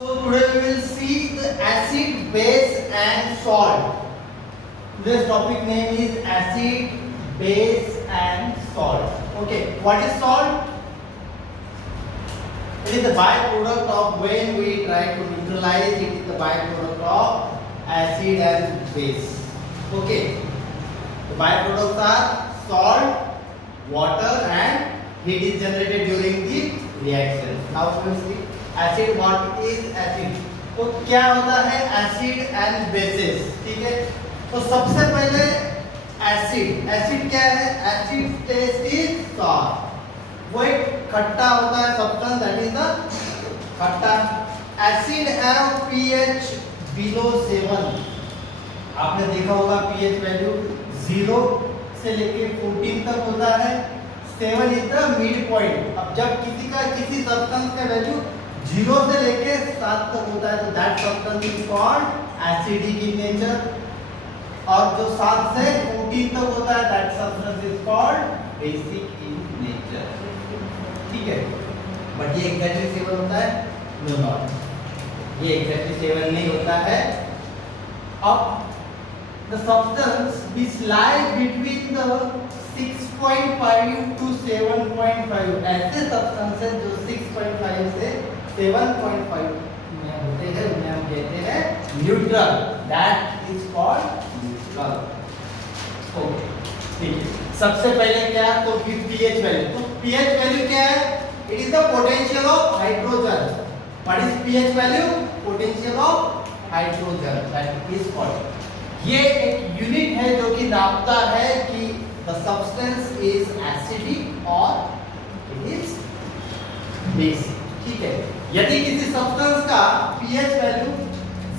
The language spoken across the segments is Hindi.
So today we will see the acid, base and salt. Today's topic name is acid, base and salt. Okay, what is salt? It is the byproduct of when we try to neutralize. It is the byproduct of acid and base. Okay, the byproducts are salt, water and heat is generated during the reaction. Now we will see acid. What is acid? तो क्या होता है एसिड एंड बेसिस. ठीक है, तो सबसे पहले एसिड. एसिड क्या है? Acid test is sour. वो एक खट्टा होता है सब्सटेंस, दैट इज द खट्टा. Acid have pH below 7. आपने देखा होगा पीएच वैल्यू 0 से लेके 14 तक होता है. 7 इज द मिड पॉइंट. अब जब किसी सब्सटेंस का वैल्यू 0 से लेके 7 तक होता है तो that substance is called acidic in nature. और जो 7 से 14 तक होता है that substance is called basic in nature. ठीक है, बट ये एग्जैक्टली 7 होता है? नो नॉट, ये एग्जैक्टली 7 नहीं होता है. अब the substance which lies between the 6.5 to 7.5, ऐसे सब्सटेंसेस जो 6.5 से 7.5 में होते हैं उन्हें हम कहते हैं neutral. That is called neutral. Okay, ठीक है. सबसे पहले क्या, तो पीएच वैल्यू. तो पीएच वैल्यू क्या है? It is the potential of hydrogen. What is pH value? Potential of hydrogen. That is called. ये एक यूनिट है जो कि नापता है कि द सब्सटेंस इज एसिडिक और इट इज बेसिक. ठीक है, यदि किसी सब्सटेंस का पीएच वैल्यू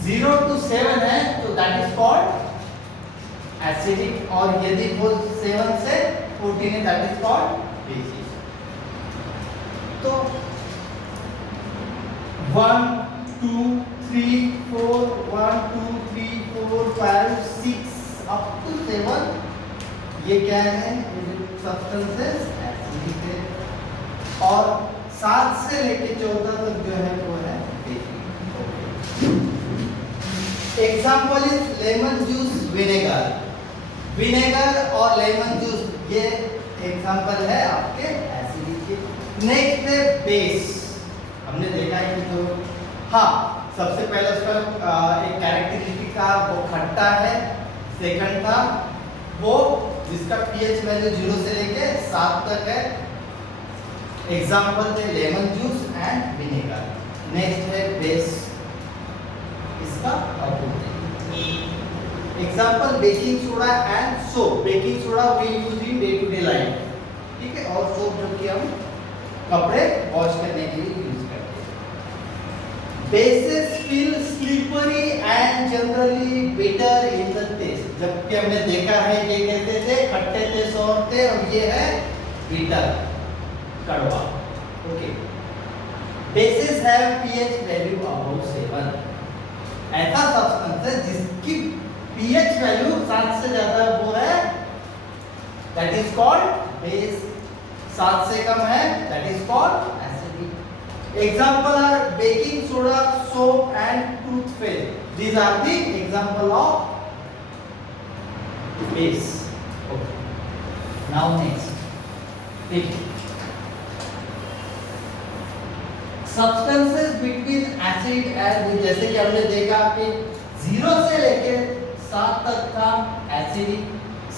0 to 7 है तो दैट इज कॉल्ड एसिडिक, और यदि वो 7 से 14 है दैट इज कॉल्ड बेसिक. तो 1 2 3 4 1 2 3 4 5 6 अप टू 7 ये क्या है? सब्सटेंसेस एसिडिक है. और 7 से लेके 14 तक जो है वो है basic. Example is lemon juice, vinegar. Vinegar और लेमन जूस ये एग्जाम्पल है आपके एसिडिक के. नेक्स्ट है बेस. हमने देखा है कि जो सबसे पहले उसका एक कैरेक्टरिस्टिक था वो खट्टा है. सेकंड था वो जिसका पीएच वैल्यू 0 से लेके 7 तक है. एग्जाम्पल थे lemon juice and vinegar. Next है बेस, इसका opposite. Example baking soda and soap. Baking soda we use in day to day life. ठीक है, और सोप जो कि हम कपड़े वॉश करने के लिए यूज करते हैं. Bases feel slippery and generally bitter in the taste. जबकि हमने देखा है ये कहते थे खट्टे थे, सोर थे, और ये है bitter, कड़वा. Okay, bases have pH value above 7. ऐसा सब्सटेंस है जिसकी pH वैल्यू 7 से ज्यादा वो है that is called base. 7 से कम है that is called acidic. Example are baking soda, soap and toothpaste. These are the example of base. Okay. Now next. ठीक. Substances between acid and base. जैसे कि हमने देखा कि 0 से लेके 7 तक था एसिडिक,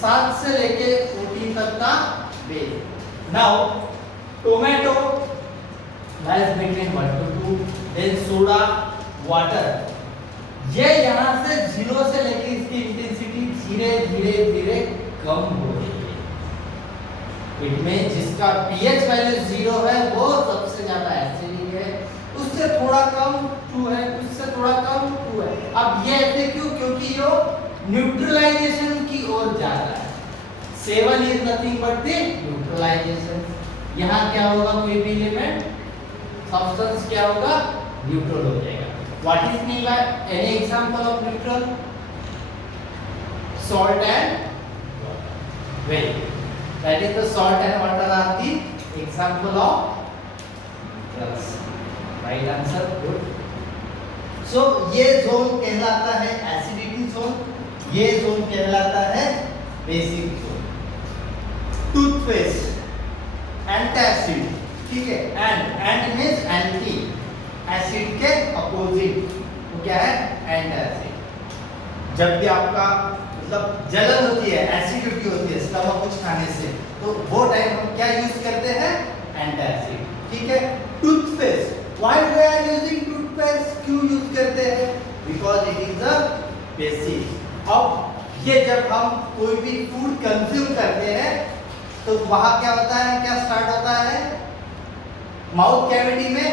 7 से लेके 14 तक था base. Now tomato lies between 1 to 2, then soda, water. ये यहाँ से 0 से लेके इसकी इंटेंसिटी धीरे धीरे धीरे कम हो रही है. इट में जिसका पीएच वैल्यू 0 है वो सबसे ज्यादा एसिडिक है, उससे थोड़ा कम 2 है, उससे थोड़ा कम 2 है. अब ये ऐसे क्यों? क्योंकि यो न्यूट्रलाइजेशन की ओर जा रहा है. 7 is nothing but the neutralization. यहाँ क्या होगा? कोई भी एलिमेंट सब्सटेंस क्या होगा? न्यूट्रल हो जाएगा. What is mean by any example of neutral? Salt and well, that is the salt and water are the example of neutrals. Right answer, good. So ये जोन कहलाता है एसिडिटी जोन, ये जोन कहलाता है बेसिक जोन। टूथपेस्ट एंटासिड, ठीक है, एंट मींस एंटी, एसिड के अपोजिट वो क्या है, एंटासिड। जब भी आपका मतलब जलन होती है, एसिडिटी होती है स्टमक कुछ खाने से, तो वो टाइम हम क्या यूज करते हैं, एंटासिड, ठीक है। Toothpaste, why we are using toothpaste, क्यों यूज करते हैं, because it is a basic. अब ये जब हम कोई भी फूड कंज्यूम करते हैं तो वहां क्या होता है, क्या स्टार्ट होता है, माउथ कैविटी में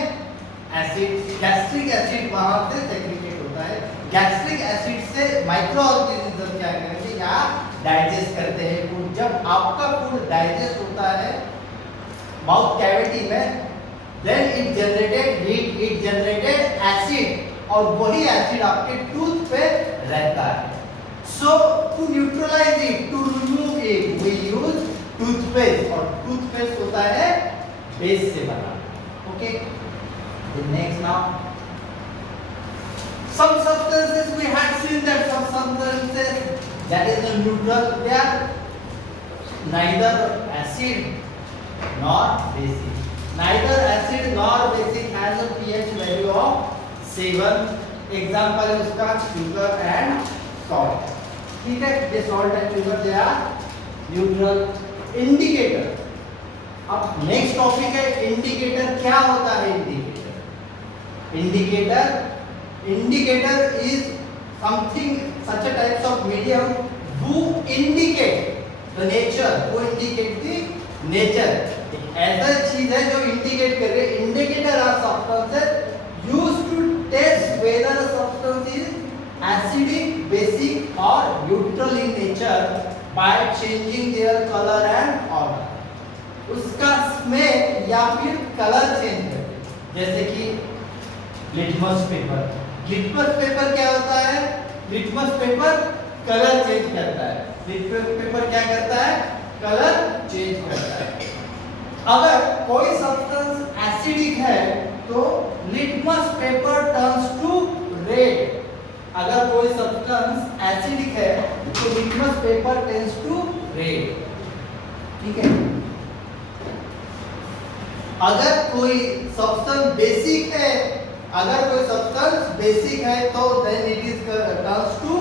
एसिड, गैस्ट्रिक एसिड वहां से सेक्रेटेड होता है। गैस्ट्रिक एसिड से माइक्रो ऑर्गेनिज्म क्या करेंगे, या डाइजेस्ट करते हैं फूड। जब आपका फूड डाइजेस्ट होता है माउथ कैविटी में, then it generated heat, it generated acid, और वही एसिड आपके टूथ पे रहता है। So to neutralize it, to remove it, we use toothpaste, और toothpaste होता है बेस से बना। Okay, the next now, some substances we had seen that some substances that is the neutral, they are neither acid nor basic. Neither acid nor basic has a pH value of 7. Example है उसका sugar and salt, ठीक है। ये salt and sugar they are neutral. Indicator, अब नेक्स्ट टॉपिक है इंडिकेटर। क्या होता है indicator? Indicator is something such a types of medium who indicate the nature, who indicate the nature। ऐसा चीज है जो इंडिकेट कर रहे हैं। Indicator are substances used to test whether a substance is acidic, basic और neutral in nature by changing their colour and odour. उसका स्मेल या फिर कलर चेंज करते, जैसे कि लिटमस पेपर। लिटमस पेपर क्या होता है, लिटमस पेपर कलर चेंज करता है। लिटमस पेपर क्या करता है, कलर चेंज करता है। अगर कोई सब्सटेंस एसिडिक है तो litmus paper turns to red. अगर कोई सब्सटेंस एसिडिक है तो litmus paper turns to red, ठीक है। अगर कोई सब्सटेंस बेसिक है, अगर कोई सब्सटेंस बेसिक है तो then it is turns to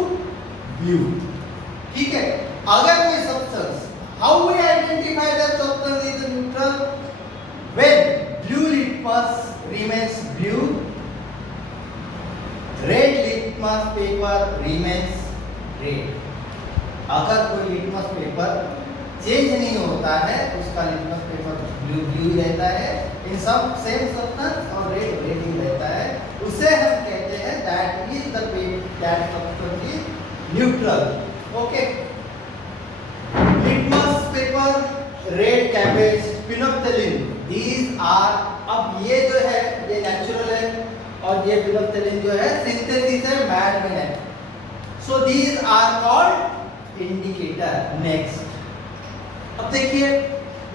blue, ठीक है। अगर कोई substance, how we identify that substance is neutral, when blue litmus remains blue, red litmus paper remains red। अगर कोई लिटमस पेपर चेंज नहीं होता है, उसका लिटमस पेपर ब्लू ब्लू रहता है, इन सब सेम सब्सटेंस, और रेड रेड ही रहता है, उसे हम कहते हैं that is the that substance is neutral. Okay, litmus paper, red cabbage, phenolphthalein, these are, अब ये जो है ये नेचुरल है और ये फिनोप्थेलिन जो है सिंथेसिस है, मैन में है। सो these are called indicator। Next, अब देखिए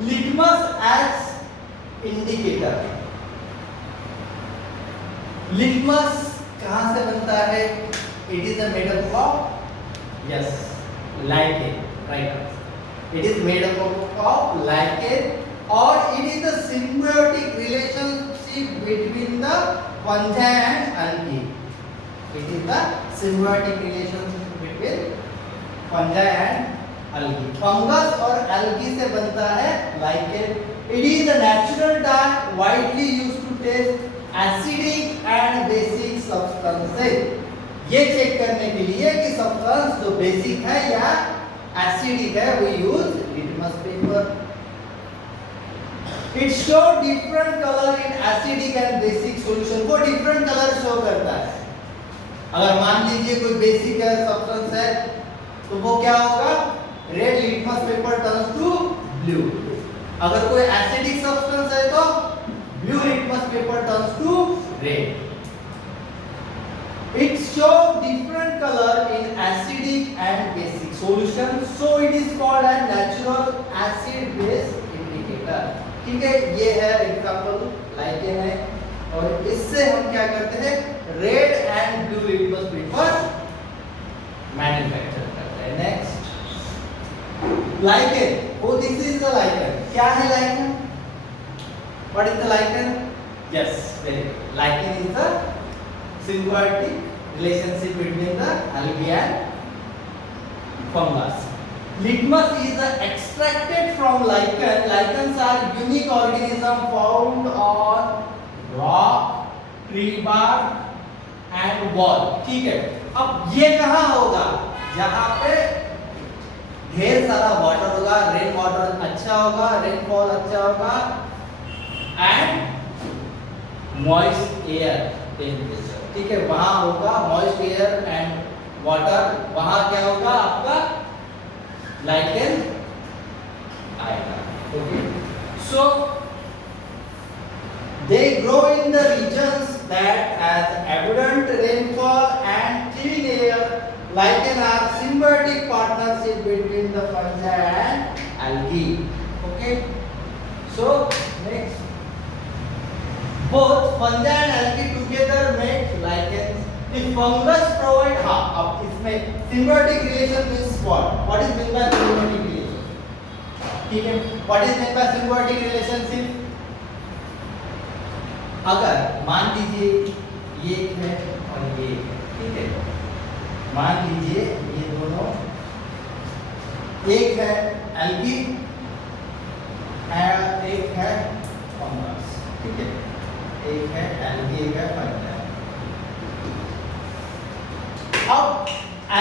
लिटमस एज इंडिकेटर। लिटमस कहां से बनता है, it is made up of, yes, lichen, right? It is made up of lichen, or it is the symbiotic relationship between the fungi and algae। It is the symbiotic relationship between fungi and algae। Fungus और algae से बनता है lichen। It is a natural dye widely used to test acidic and basic substances। ये चेक करने के लिए कि सब्सटेंस जो बेसिक है या एसिडिक है, we use litmus paper। It show different color in acidic and basic solution। वो different color शो करता है। अगर मान लीजिए कोई बेसिक है सब्सटेंस है तो वो क्या होगा, red litmus paper turns to blue. अगर कोई एसिडिक सब्सटेंस है तो blue litmus paper turns to red. It show different color in acidic and basic solution, so it is called a natural acid base indicator। ठीक है, ये है एग्जांपल lichen है, और इससे हम क्या करते हैं, red and lichen, oh this is the lichen. क्या है lichen? What is the lichen? Yes, very good. Lichen is the symbiotic relationship between the algae and fungus. Litmus is extracted from lichen. Lichens are unique organism found on rock, tree bark and wall. ठीक है, अब ये कहाँ होगा? जहाँ पे ढेर सारा वाटर होगा, रेन वाटर अच्छा होगा, रेनफॉल अच्छा होगा एंड मॉइस्ट एयर टेम्परेचर, ठीक है, वहां होगा मॉइस्ट एयर एंड वाटर, वहां क्या होगा आपका लाइकेन आएगा. Okay, so they grow in the regions that has abundant rainfall and clean air. Lichen are symbiotic partnership between the fungi and algae. Okay, so next, both fungi and algae together make lichens. The fungus provide अब इसमें symbiotic relation means what is meant by symbiotic relation? ठीक है, what is meant by symbiotic relationship? अगर मान लीजिए ये है और ये, ठीक है, मान लीजिए ये दोनों, एक है एल्गी एक है फंगस, ठीक है, एक है एल्गी एक है फंगस. अब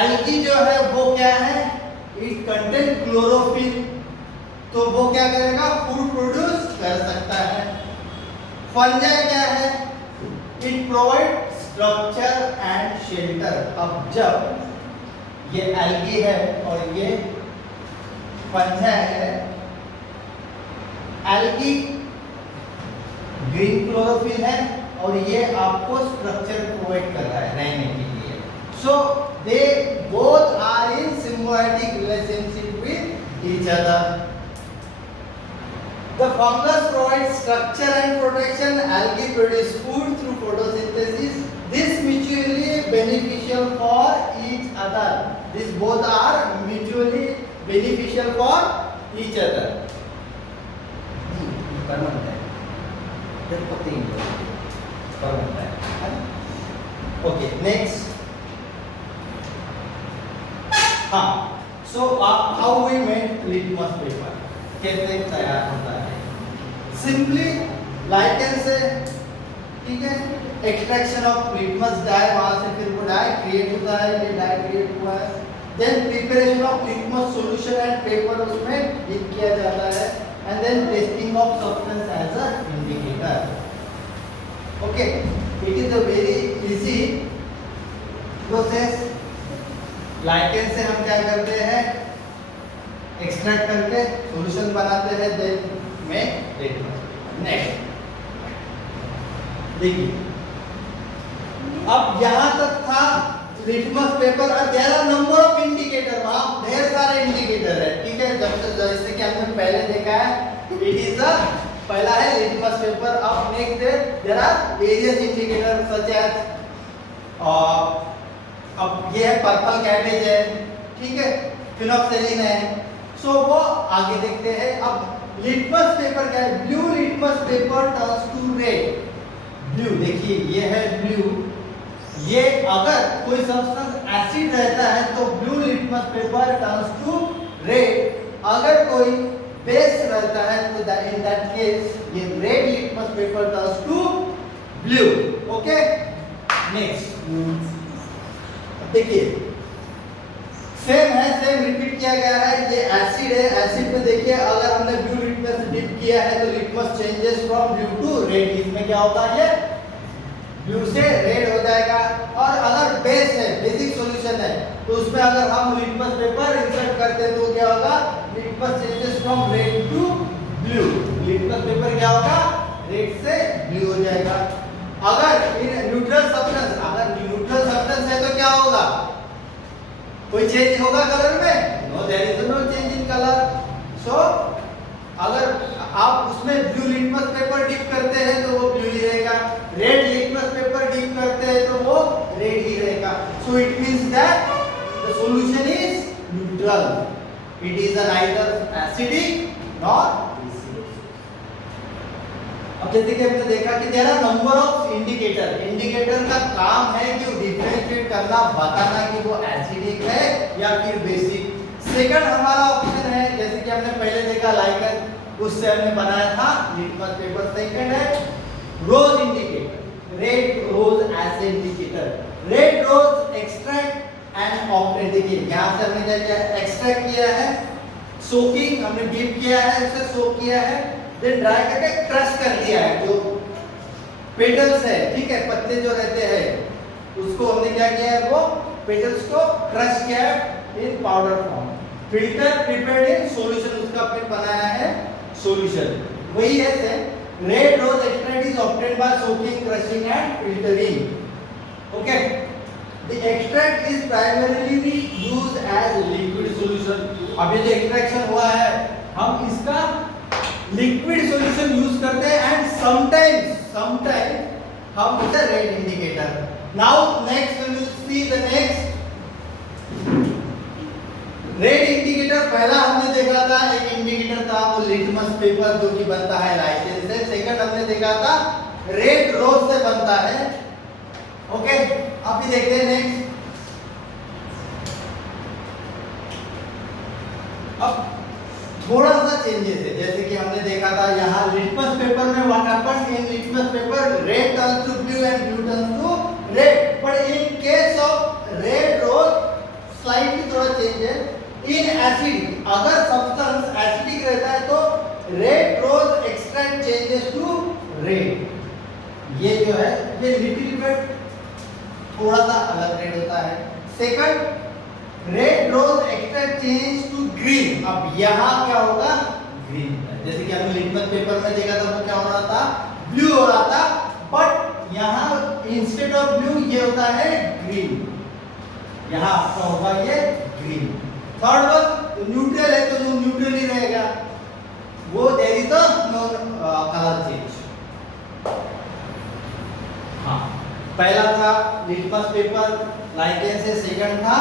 एल्गी जो है वो क्या है? इट कंटेन क्लोरोफिल, तो वो क्या करेगा? फूड प्रोड्यूस कर सकता है. फंजाई क्या है? It provide structure and shelter. अब जब ये एल्गी है और ये फंजाई है, एल्गी ग्रीन क्लोरोफिल है और ये आपको स्ट्रक्चर प्रोवाइड कर रहा है रहने के लिए. So they both are in symbiotic relationship with each other. The fungus provides structure and protection. Algae produce food through photosynthesis. This mutually beneficial for each other. These both are mutually beneficial for each other. Okay, next. So how we made litmus paper? कैसे तैयार होता है? सिंपली लाइकेन से, ठीक है, एक्सट्रैक्शन ऑफ लिटमस डाई, वहां से फिर वो डाई क्रिएट होता है, ये डाई क्रिएट हुआ है, then preparation of litmus solution and paper उसमें डिप किया जाता है, and then testing of substance as a indicator. Okay, it is a very easy process. Lichen से हम क्या करते हैं? एक्सट्रैक्ट करके सॉल्यूशन बनाते हैं, देन में लिटमस. नेक्स्ट देखिए, अब यहां तक था लिटमस पेपर. और there are number of indicator, वहां ढेर सारे इंडिकेटर है, ठीक है, जैसे कि हमने पहले देखा है, इट इज अ पहला है लिटमस पेपर. अब नेक्स्ट है there are various indicator such as, अब ये है पर्पल कैबेज है, ठीक है, फिनोक्सेलिन है. सो वो आगे देखते हैं. अब लिटमस पेपर क्या है? Blue litmus paper turns to red. Blue देखिए, ये है ब्लू. ये अगर कोई सब्सटेंस एसिड रहता है तो blue litmus paper turns to red. अगर कोई बेस रहता है तो इन दैट केस ये red litmus paper turns to blue. Okay, next देखिए, सेम है, सेम रिपीट किया गया है. ये एसिड है, एसिड में देखिए अगर हमने ब्लू लिटमस डिप किया है तो litmus changes from blue to red. इसमें क्या होगा? ये ब्लू से रेड हो जाएगा. और अगर बेस है, बेसिक सॉल्यूशन है, तो उसमें अगर हम लिटमस पेपर इंसर्ट करते हैं तो क्या होगा? Litmus changes from red to blue. Litmus paper क्या होगा? रेड से ब्लू हो जाएगा. अगर इन न्यूट्रल सब्सटेंस, अगर न्यूट्रल सब्सटेंस है तो क्या होगा? कोई चेंज होगा कलर में? No, there is no change in colour. So अगर आप उसमें ब्लू लिटमस पेपर डिप करते हैं तो वो ब्लू ही रहेगा. रेड लिटमस पेपर डिप करते हैं तो वो रेड ही रहेगा. So it means that the solution is neutral. It is neither acidic nor basic. अब जैसे कि हमने देखा कि there are number of indicator, indicator का काम है कि वो डिफरेंशिएट करना, बताना कि वो एसिडिक है या फिर बेसिक। सेकंड हमारा ऑप्शन है, जैसे कि हमने पहले देखा लाइगन, उससे हमने बनाया था लिटमस पेपर। सेकंड है rose indicator, red rose as indicator, red rose extract and authenticate. यहाँ से हमने क्या किया, एक्सट्रैक्ट किया है, सोकिंग हमने डीप किया है, उसे सोक किया है, देन ड्राई करके क्रश कर दिया है। जो पेटल्स है, ठीक है, पत्ते जो रहते हैं उसको हमने क्या किया है, वो पेटल्स को क्रश किया है in powder form. Filter prepared in solution, उसका फिर बनाया है सॉल्यूशन। वही है same, red rose extract is obtained by soaking, crushing and filtering. Okay, the extract is primarily used as liquid solution. अब ये जो एक्सट्रैक्शन हुआ है, हम इसका लिक्विड सॉल्यूशन यूज करते हैं एंड समटाइम्स हम उसे red indicator. Now next we will see the next red indicator. पहला हमने देखा था एक इंडिकेटर था वो लिटमस पेपर जो कि बनता है लाइसेंस से। सेकंड हमने देखा था रेड रोज से बनता है। ओके, अभी देखते हैं नेक्स्ट। अब थोड़ा सा चेंजेस है, जैसे कि हमने देखा था यहाँ लिटमस पेपर में what happened in litmus paper, red turns to blue and blue turns to red, but in case of red rose slightly थोड़ा चेंज है। इन एसिड, अगर सब्सटेंस एसिडिक रहता है तो red rose extract changes to red. ये जो है ये लिटिल बिट थोड़ा सा अलग रेड होता है। Second, red rose extract change to green. अब यहाँ क्या होगा, ग्रीन। जैसे कि हमने लिटमस पेपर में देखा था वो क्या हो रहा था, ब्लू हो रहा था, बट यहाँ इंस्टेड ऑफ ब्लू ये होता है ग्रीन। यहाँ क्या होगा, ये ग्रीन। थर्ड वन, न्यूट्रल है तो जो न्यूट्रल ही रहेगा वो there is no colour change. हाँ, पहला था लिटमस पेपर लाइकेन से, सेकंड था।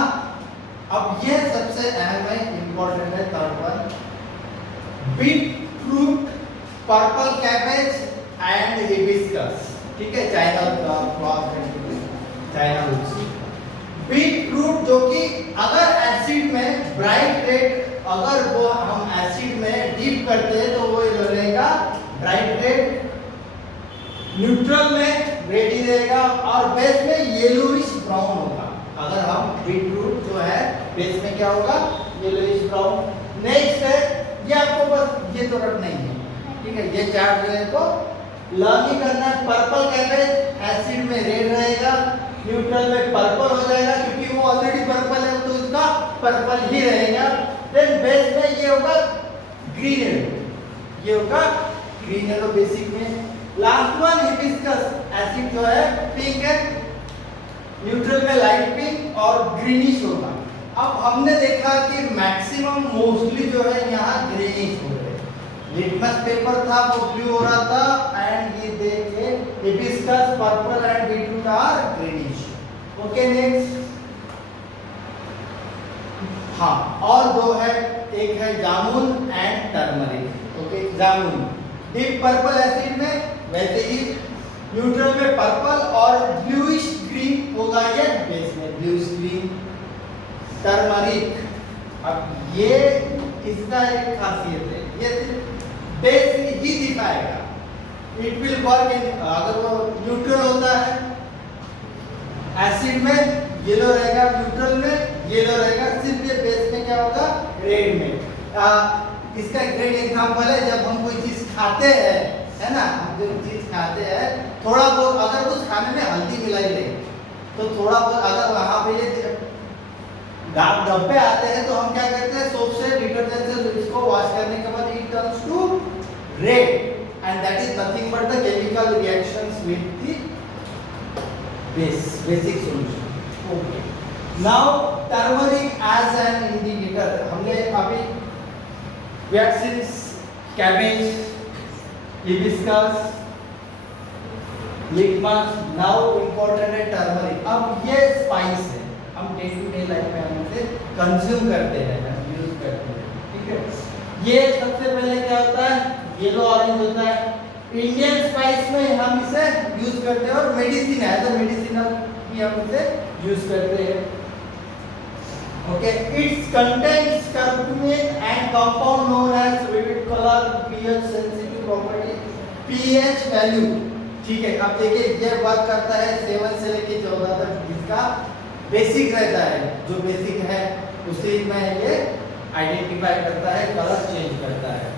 अब ये सबसे अहम है, इंपॉर्टेंट है, third one, beetroot, purple cabbage and hibiscus. ठीक है, चाइना रूट्स। बीटरूट जो कि अगर एसिड में ब्राइट रेड, अगर वो हम एसिड में डीप करते हैं तो वो रहेगा ब्राइट रेड, न्यूट्रल में रेड ही रहेगा और बेस में येलोइश ब्राउन होगा। अगर हम बीटरूट जो है बेस में क्या होगा, येलोइश ब्राउन। नेक्स्ट है, ये आपको बस ये तो रट नहीं है, ठीक है, ये चार्ट जो है तो लर्न ही करना है। पर्पल कैबेज एसिड में रेड रहेगा, न्यूट्रल में पर्पल हो जाएगा क्योंकि वो ऑलरेडी पर्पल है तो इसका पर्पल ही रहेगा। देन बेस में ये होगा ग्रीन येलो, ये होगा ग्रीन येलो बेसिक में। लास्ट वन हिबिस्कस, एसिड जो है पिंक है, न्यूट्रल में लाइट पिंक और ग्रीनिश होगा। अब हमने देखा कि मैक्सिमम मोस्टली जो है यहाँ ग्रीनिश हो रहे हैं। लिटमस पेपर था वो ब्लू हो रहा था एंड ये देखिए hibiscus, purple and beetroot are greenish. Okay, next. हाँ, और दो है, एक है jamun and turmeric. Okay, jamun deep purple acid में, वैसे ही न्यूट्रल में पर्पल और ब्लूइश ग्रीन होगा ये बेस में, ब्लूइश ग्रीन। टर्मरिक, अब ये इसका एक खासियत है, ये सिर्फ बेस ही दिखाएगा। इट विल वर्क इन, अगर वो न्यूट्रल होता है एसिड में येलो रहेगा, न्यूट्रल में येलो रहेगा, सिर्फ ये बेस में क्या होगा, रेड में। इसका एक ग्रेट एग्जांपल है, जब हम कोई चीज खाते हैं, है ना, हम जो चीज खाते हैं थोड़ा बहुत अगर उस खाने में हल्दी मिलाई रहे तो थोड़ा बहुत अगर वहां पे ये दाग धब्बे आते हैं तो हम क्या करते हैं, सोप से, डिटर्जेंट से इसको वॉश करने के बाद it turns to red and that is nothing but the chemical reactions with the basic solution. Okay, now turmeric as an indicator. हमने अभी vaccines, cabbage, hibiscus, litmus, now important है टर्मरिक। अब ये स्पाइस है, हम डे टू डे लाइफ में हम इसे कंज्यूम करते हैं, यूज करते हैं। ये सबसे पहले क्या होता है, येलो ऑरेंज होता है। इंडियन स्पाइस में हम इसे यूज करते हैं और मेडिसिन है, तो मेडिसिनल भी हम इसे यूज करते हैं। Okay, its contents curcumin and compound known as vivid colour, pH sensitive property, pH value. ठीक है, अब देखिए ये बात करता है 7 से लेके 14 तक, इसका बेसिक रहता है, जो बेसिक है उसी में ये आइडेंटिफाई करता है, कलर चेंज करता है।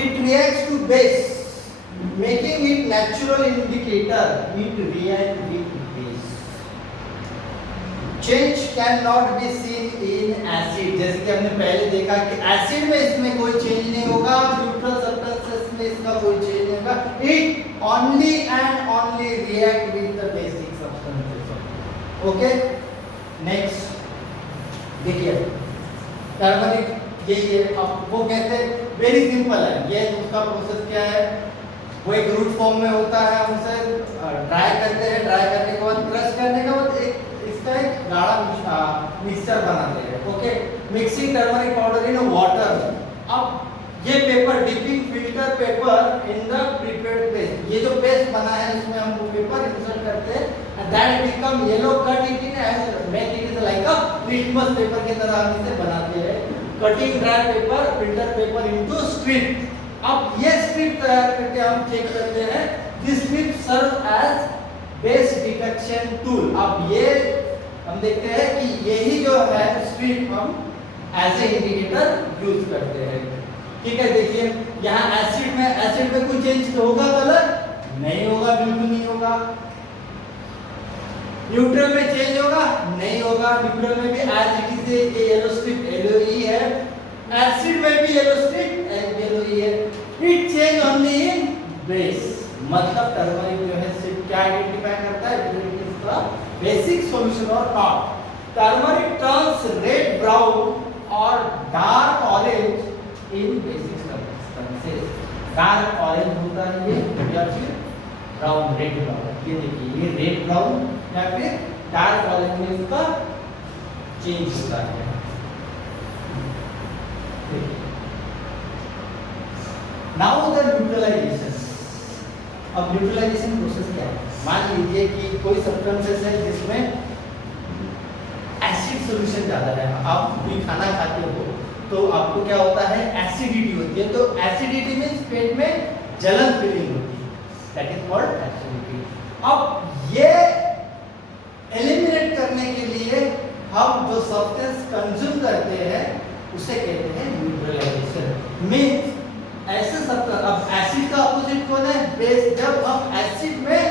It reacts to base, making it natural indicator. It reacts with base. Change cannot be seen in acid. जैसे कि हमने पहले देखा कि एसिड में इसमें कोई चेंज नहीं होगा, न्यूट्रल सब्सटेंसेस में इसका कोई चेंज नहीं होगा. It only and only react with the basic substances. Okay? Next, देखिए टर्मरिक ये अब वो कैसे, वेरी सिंपल है ये, उसका प्रोसेस क्या है, वो एक रूट फॉर्म में होता है, हम उसे ड्राई करते हैं, ड्राई करने के बाद क्रश करने के बाद इसका एक गाढ़ा मिक्सचर बनाते हैं. Okay, mixing turmeric powder in water. अब ये paper, dipping filter paper in the prepared paste, ये जो पेस्ट बना है इसमें हम वो पेपर इंसर्ट करते हैं and that become yellow, cut it in and make it is like a litmus paper की तरह हम इसे बनाते हैं. Cutting dry paper, filter paper into strip. अब ये स्ट्रिप तैयार करके हम चेक करते हैं, this strip serve as base detection tool. अब ये हम देखते हैं कि यही जो है स्ट्रिप हम एज ए इंडिकेटर यूज करते हैं. ठीक है, देखिए यहाँ एसिड में कोई चेंज होगा कलर? नहीं होगा, बिल्कुल नहीं होगा. न्यूट्रल में चेंज होगा? नहीं होगा. न्यूट्रल में भी एज इट इज ये येलो स्ट्रिप येलो ही है. एसिड में भी येलो स्ट्रिप येलो ही है. It change only in base. मतलब टर्मरिक जो है सिर्फ क्या आइडेंटिफाई करता है, it is the basic solution और not. Turmeric turns red brown और dark orange in basic substances. Dark orange होता है ये, या फिर ब्राउन, रेड ब्राउन. ये देखिए ये रेड ब्राउन या फिर डार्क ऑरेंज में इसका चेंज होता है. Now the neutralization. अब न्यूट्रलाइजेशन प्रोसेस क्या है? मान लीजिए कि कोई सब्सटेंसेस है जिसमें एसिड सॉल्यूशन ज्यादा है, आप कोई खाना खाते हो तो आपको क्या होता है, एसिडिटी होती है. तो एसिडिटी मींस पेट में जलन फीलिंग होती है, दैट इज कॉल्ड एसिडिटी. अब ये एलिमिनेट करने के लिए हम जो सब्सटेंस कंज्यूम करते हैं उसे कहते हैं न्यूट्रलाइजेशन. मींस ऐसे सब्सटेंस, अब एसिड का अपोजिट कौन है, बेस. जब हम एसिड में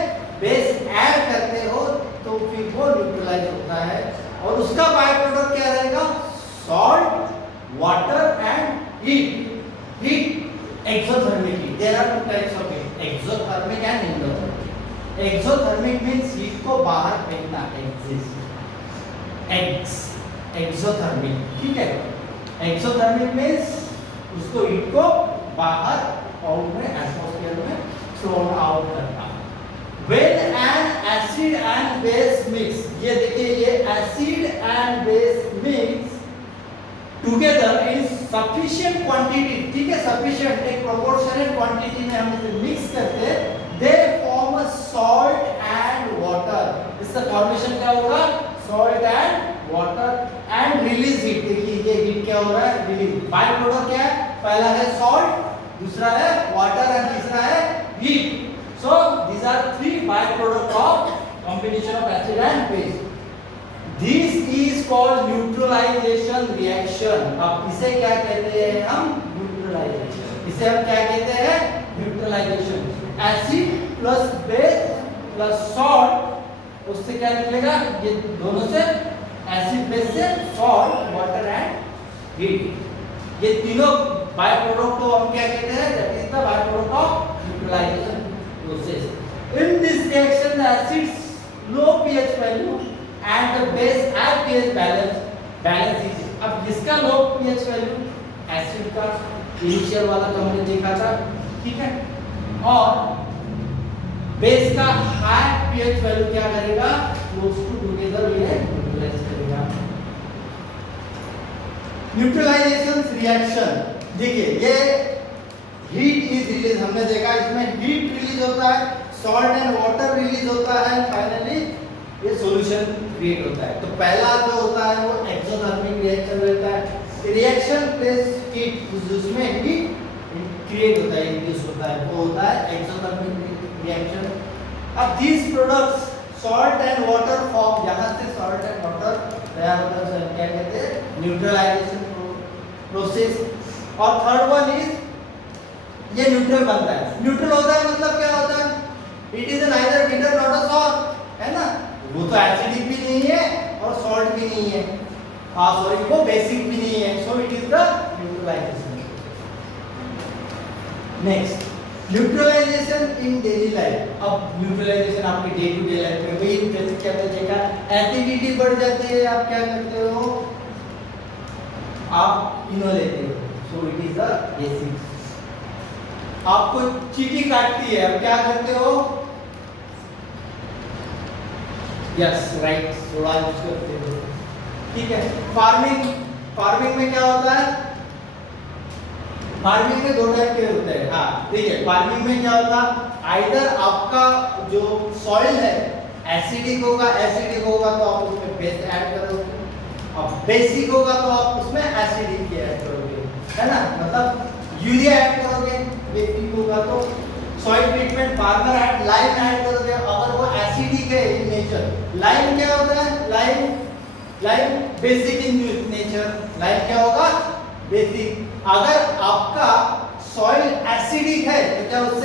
बेस ऐड करते हो तो फिर वो न्यूट्रलाइज होता है और उसका बाय प्रोडक्ट क्या रहेगा, salt, water and heat. Heat exothermic heat. There are two types of heat, exothermic and endothermic. Exothermic means heat को बाहर फेंकना, एक्सोथर्मिक. ठीक है, एक्सोथर्मिक मींस उसको हीट को बाहर आउट में एटमॉस्फेयर में थ्रोन आउट करना. When an acid and base mix, ये देखिए ये acid and base mix together in sufficient quantity. ठीक है, sufficient एक proportionate quantity में हम इसे mix करते हैं, they form a salt and water. इसका formation क्या होगा, salt and water and release heat. देखिए ये heat क्या हो रहा है, release. by product क्या है, पहला है salt, दूसरा है water और तीसरा है heat. So these are three byproduct of combination of acid and base. This is called neutralization reaction. अब इसे क्या कहते हैं हम, neutralization. इसे हम क्या कहते हैं, neutralization. Acid plus base plus salt, उससे क्या निकलेगा, ये दोनों से acid base से salt, water and heat. ये तीनों byproduct को हम क्या कहते हैं, that is the byproduct of neutralization process. In this reaction, the acid's low pH value and the base high pH balance is. अब जिसका low pH value एसिड का इनिशियल वाला तो हमने देखा था, ठीक है, और बेस का हाई pH वैल्यू क्या करेगा, क्लोज टू टुगेदर ये न्यूट्रलाइज करेगा. न्यूट्रलाइजेशन रिएक्शन, देखिए ये हीट इज रिलीज, हमने देखा इसमें हीट रिलीज होता है, सॉल्ट एंड वाटर रिलीज होता है, फाइनली ये सॉल्यूशन क्रिएट होता है। तो पहला जो होता है वो एक्सोथर्मिक रिएक्शन रहता है, रिएक्शन प्लस हीट, उसमें हीट क्रिएट होता है, इंड्यूस होता है, वो होता है एक्सोथर्मिक रिएक्शन। अब these products salt and water form, यहाँ से सॉल्ट एंड वाटर तैयार होता है, क्या कहते हैं न्यूट्रलाइजेशन प्रोसेस। और थर्ड वन इज ये न्यूट्रल बनता है, न्यूट्रल होता है मतलब क्या होता है, it is neither bitter not a salt, है ना, वो तो एसिडिक भी नहीं है और सॉल्ट भी नहीं है, सॉरी वो बेसिक भी नहीं है, so it is the neutralization. Next neutralization in daily life. अब न्यूट्रलाइजेशन आपकी डे टू डे लाइफ में वही, जैसे क्या आपने देखा एसिडिटी बढ़ जाती है, आप क्या करते हो, आप इनो लेते हो, सो इट इज द बेसिक। आपको चींटी काटती है, अब क्या करते हो, यस राइट, सोडा यूज करते हो, ठीक है। फार्मिंग में क्या होता है, फार्मिंग में दो टाइप के होते हैं, हाँ ठीक है, फार्मिंग में क्या होता है, आइदर आपका जो सॉइल है एसिडिक होगा तो आप उसमें बेस ऐड करोगे, और बेसिक होगा तो आप उसमें एसिडिक ऐड करोगे, है ना, मतलब यूरिया ऐड करोगे, बेसिक होगा तो soil treatment farmer add lime add करोगे, अगर वो एसिडिक है इन नेचर, लाइम क्या होता है, lime basic in nature, lime क्या होगा बेसिक। अगर आपका सॉइल एसिडिक है तो क्या उससे